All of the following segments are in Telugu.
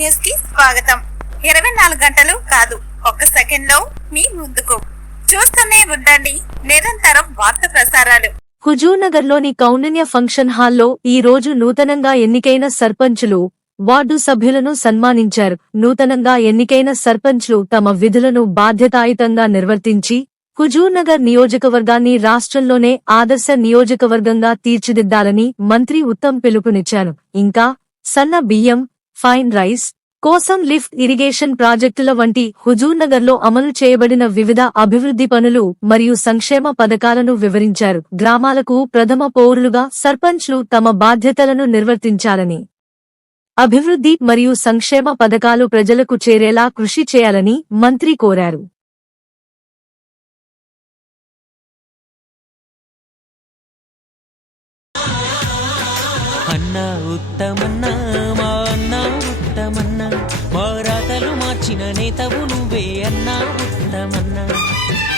న్యూస్ కి స్వాగతం. 24 గంటలు కాదు, ఒక్క సెకండ్ లో మీ ముందుకు. చూస్తూనే ఉండండి నిరంతరం వార్త ప్రసారాలు. హుజూర్నగర్ లోని కౌండిన్య ఫంక్షన్ హాల్లో ఈ రోజు నూతనంగా ఎన్నికైన సర్పంచులు, వార్డు సభ్యులను సన్మానించారు. నూతనంగా ఎన్నికైన సర్పంచ్లు తమ విధులను బాధ్యతాయుతంగా నిర్వర్తించి హుజూర్నగర్ నియోజకవర్గాన్ని రాష్ట్రంలోనే ఆదర్శ నియోజకవర్గంగా తీర్చిదిద్దాలని మంత్రి ఉత్తమ్ పిలుపునిచ్చారు. ఇంకా సన్న బియ్యం, ఫైన్ రైస్ కోసం లిఫ్ట్ ఇరిగేషన్ ప్రాజెక్టుల వంటి హుజూర్నగర్లో అమలు చేయబడిన వివిధ అభివృద్ధి పనులు మరియు సంక్షేమ పథకాలను వివరించారు. గ్రామాలకు ప్రథమ పౌరులుగా సర్పంచ్లు తమ బాధ్యతలను నిర్వర్తించాలని, అభివృద్ధి మరియు సంక్షేమ పథకాలు ప్రజలకు చేరేలా కృషి చేయాలని మంత్రి కోరారు. అన్నా ఉత్తమన్నా, మా అన్నా ఉత్తమన్నా, మా రాతలు మార్చిన నేతవు నువ్వే అన్నా ఉత్తమన్నా.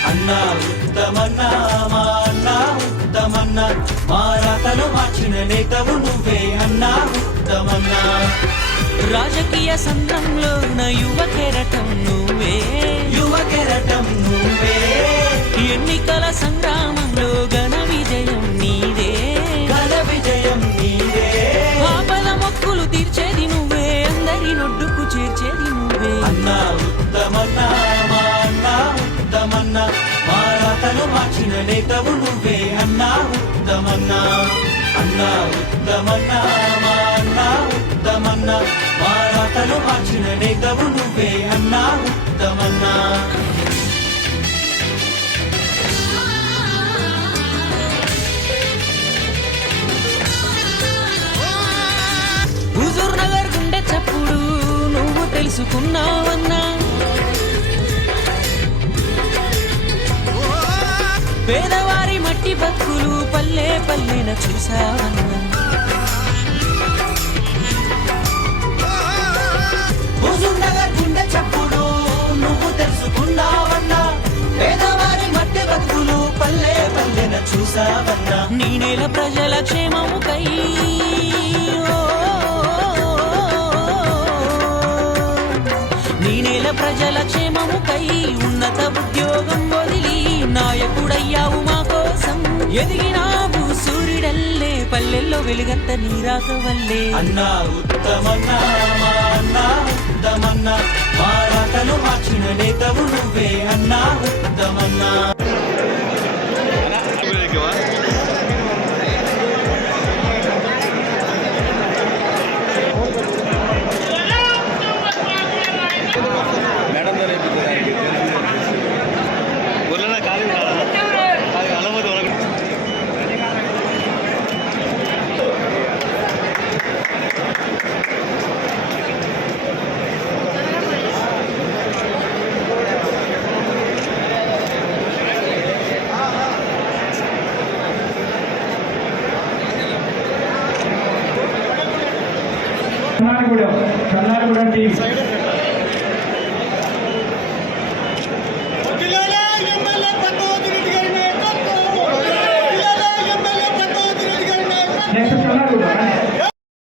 అన్నా ఉత్తమన్నా, మా అన్నా ఉత్తమన్నా, మా రాతలు మార్చిన నేతవు నువ్వే అన్నా ఉత్తమన్నా. రాజకీయ సంద్రంలో నా యువ కెరటం నువ్వే, యువ కెరటం నువ్వే. ఎన్నికల సంగ్రామంలో ఘన విజయం నీదే, ఘన విజయం నీదే. పాపల మొక్కులు తీర్చేది నువ్వే, అందరి నొడ్డుకు చేర్చేది నువ్వే. అన్నా ఉత్తమన్నా, మా అన్నా ఉత్తమన్నా, మా రాతలు మార్చిన నేతవు నువ్వే అన్నా ఉత్తమన్నా. అన్నా ఉత్తమన్నా, మా అన్నా ఉత్తమన్నా, మా రాతలు మార్చిన నేతవు నువ్వే అన్నా ఉత్తమన్నా. హుజూర్నగర్ గుండె చప్పుడు నువ్వు తెలుసుకున్నావన్నా, పేదవారి మట్టి బతుకులు పల్లె పల్లెన చూసావన్నా. హుజూర్నగర్ గుండె చప్పుడు నువ్వు తెలుసుకున్నావన్నా, పేదవారి మట్టి బతుకులు పల్లె పల్లెన చూసావన్నా. నీ నేల ప్రజల క్షేమముకై నీ నేల ప్రజల క్షేమముకై ఉన్నత ఉద్యోగం వదిలి నాయకుడయ్యావు మా కోసం. ఎదిగినావు సూర్యుడల్లే, పల్లెల్లో వెలుగంత నీరాక వల్లే. అన్నా ఉత్తమన్నా, మా అన్నా ఉత్తమన్నా, మా రాతలు మార్చిన నేతవు నువ్వే అన్నా ఉత్తమన్నా. చల్లారిగూడెం టీం నెక్స్ట్ చల్లారిగూడెం